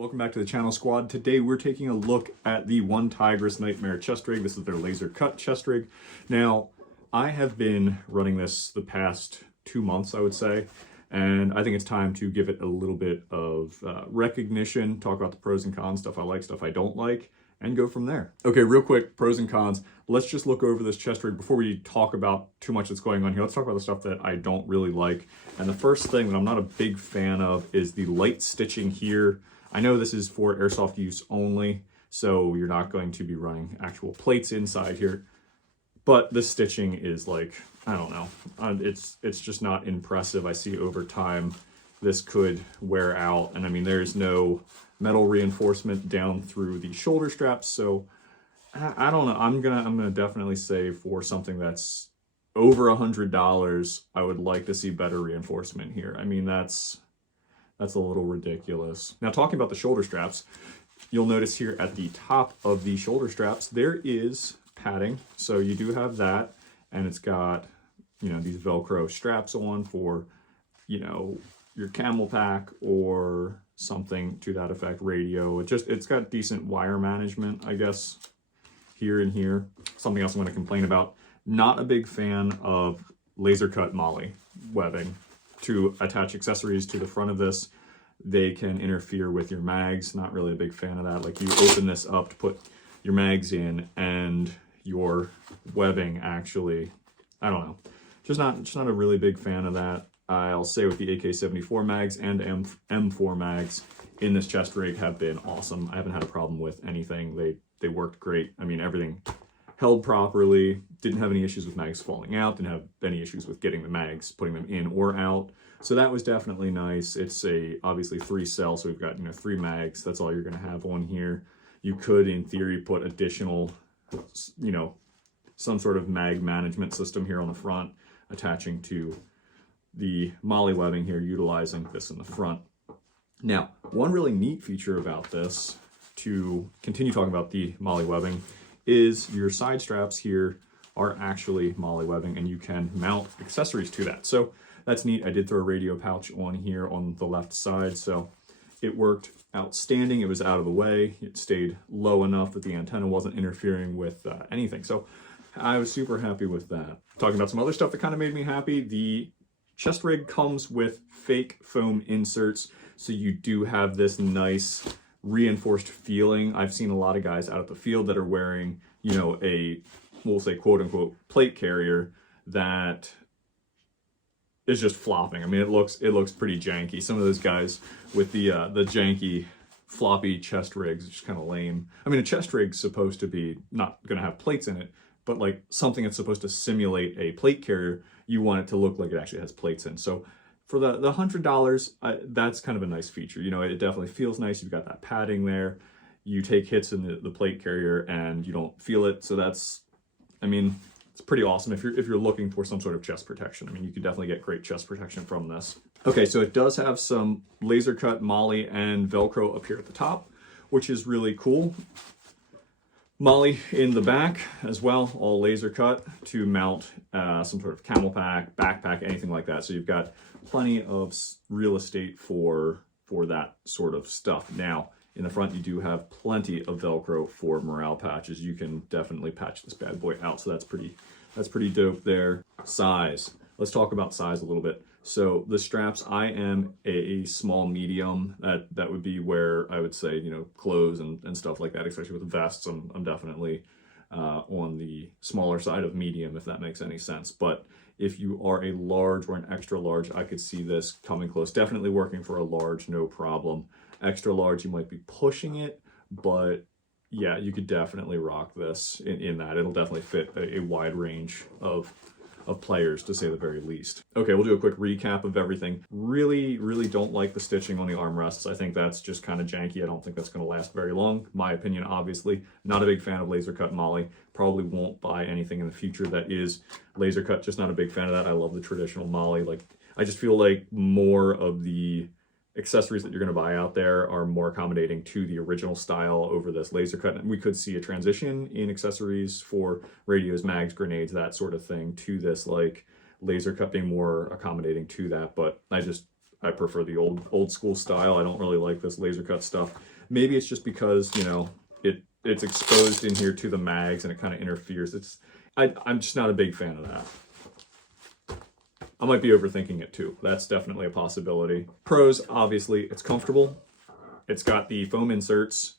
Welcome back to the channel, squad. Today we're taking a look at the OneTigris NIGHTMARE chest rig. This is their laser cut chest rig. Now, I have been running this the past 2 months, I would say, and I think it's time to give it a little bit of recognition, talk about the pros and cons, stuff I like, stuff I don't like, and go from there. Okay, real quick, pros and cons. Let's just look over this chest rig before we talk about too much that's going on here. Let's talk about the stuff that I don't really like. And the first thing that I'm not a big fan of is the light stitching here. I know this is for airsoft use only, so you're not going to be running actual plates inside here, but the stitching is like, I don't know, it's just not impressive. I see over time this could wear out, and I mean, there's no metal reinforcement down through the shoulder straps, so I don't know. I'm gonna definitely say for something that's over $100, I would like to see better reinforcement here. I mean, that's a little ridiculous. Now, talking about the shoulder straps, you'll notice here at the top of the shoulder straps, there is padding. So you do have that, and it's got, you know, these Velcro straps on for, you know, your camel pack or something to that effect, radio. It's got decent wire management, I guess, here and here. Something else I'm gonna complain about. Not a big fan of laser cut MOLLE webbing to attach accessories to the front of this. They can interfere with your mags. Not really a big fan of that. Like, you open this up to put your mags in and your webbing actually, I don't know, just not a really big fan of that. I'll say with the AK-74 mags and M4 mags in this chest rig have been awesome. I haven't had a problem with anything. They worked great. I mean, everything held properly, didn't have any issues with mags falling out, didn't have any issues with getting the mags, putting them in or out. So that was definitely nice. It's obviously 3 cell, so we've got, you know, 3 mags. That's all you're gonna have on here. You could, in theory, put additional, you know, some sort of mag management system here on the front, attaching to the MOLLE webbing here, utilizing this in the front. Now, one really neat feature about this, to continue talking about the MOLLE webbing, is your side straps here are actually MOLLE webbing, and you can mount accessories to that. So that's neat. I did throw a radio pouch on here on the left side, so it worked outstanding. It was out of the way. It stayed low enough that the antenna wasn't interfering with anything. So I was super happy with that. Talking about some other stuff that kind of made me happy, the chest rig comes with fake foam inserts, so you do have this nice reinforced feeling. I've seen a lot of guys out at the field that are wearing, you know, we'll say quote unquote plate carrier that is just flopping. I mean, it looks pretty janky. Some of those guys with the janky floppy chest rigs, it's just kind of lame. I mean, a chest rig's supposed to be not gonna have plates in it, but like something that's supposed to simulate a plate carrier, you want it to look like it actually has plates in. So for the $100, that's kind of a nice feature. You know, it definitely feels nice. You've got that padding there. You take hits in the plate carrier and you don't feel it. So that's, I mean, it's pretty awesome if you're looking for some sort of chest protection. I mean, you could definitely get great chest protection from this. Okay, so it does have some laser cut MOLLE and Velcro up here at the top, which is really cool. MOLLE in the back as well, all laser cut to mount some sort of camel pack, backpack, anything like that. So you've got plenty of real estate for that sort of stuff. Now, in the front, you do have plenty of Velcro for morale patches. You can definitely patch this bad boy out, so that's pretty dope there. Size. Let's talk about size a little bit. So the straps, I am a small medium. That would be where I would say, you know, clothes and stuff like that, especially with vests. I'm definitely on the smaller side of medium, if that makes any sense. But if you are a large or an extra large, I could see this coming close. Definitely working for a large, no problem. Extra large, you might be pushing it, but yeah, you could definitely rock this in that. It'll definitely fit a wide range of players, to say the very least. Okay, we'll do a quick recap of everything. Really don't like the stitching on the armrests. I think that's just kind of janky. I don't think that's going to last very long. My opinion, obviously. Not a big fan of laser cut MOLLE. Probably won't buy anything in the future that is laser cut. Just not a big fan of that. I love the traditional MOLLE. Like, I just feel like more of the accessories that you're going to buy out there are more accommodating to the original style over this laser cut. And we could see a transition in accessories for radios, mags, grenades, that sort of thing, to this like laser cut being more accommodating to that. But I prefer the old school style. I don't really like this laser cut stuff. Maybe it's just because, you know, it's exposed in here to the mags and it kind of interferes. I'm just not a big fan of that. I might be overthinking it too. That's definitely a possibility. Pros, obviously, it's comfortable. It's got the foam inserts.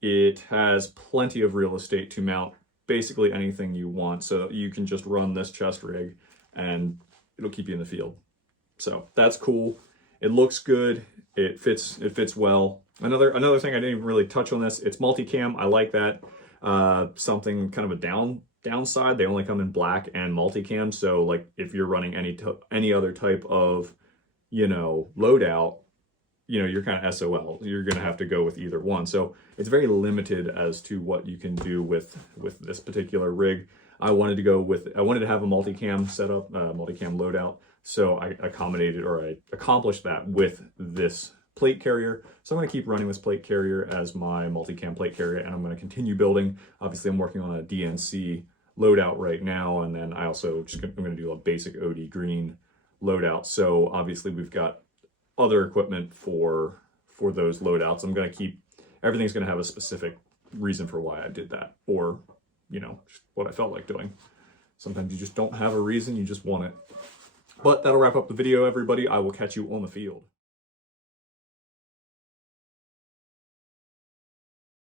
It has plenty of real estate to mount basically anything you want. So you can just run this chest rig and it'll keep you in the field. So that's cool. It looks good. It fits well. Another thing I didn't even really touch on this, it's multicam. I like that. Something kind of a downside, they only come in black and multicam. So like if you're running any other type of, you know, loadout, you know, you're kind of SOL. You're going to have to go with either one. So it's very limited as to what you can do with this particular rig. I wanted to have a multicam setup, multicam loadout. So I accomplished that with this plate carrier. So I'm going to keep running this plate carrier as my multicam plate carrier, and I'm going to continue building. Obviously, I'm working on a DNC loadout right now, and then I'm going to do a basic OD green loadout. So obviously, we've got other equipment for those loadouts. I'm going to keep everything's going to have a specific reason for why I did that, or you know, just what I felt like doing. Sometimes you just don't have a reason, you just want it. But that'll wrap up the video, everybody. I will catch you on the field.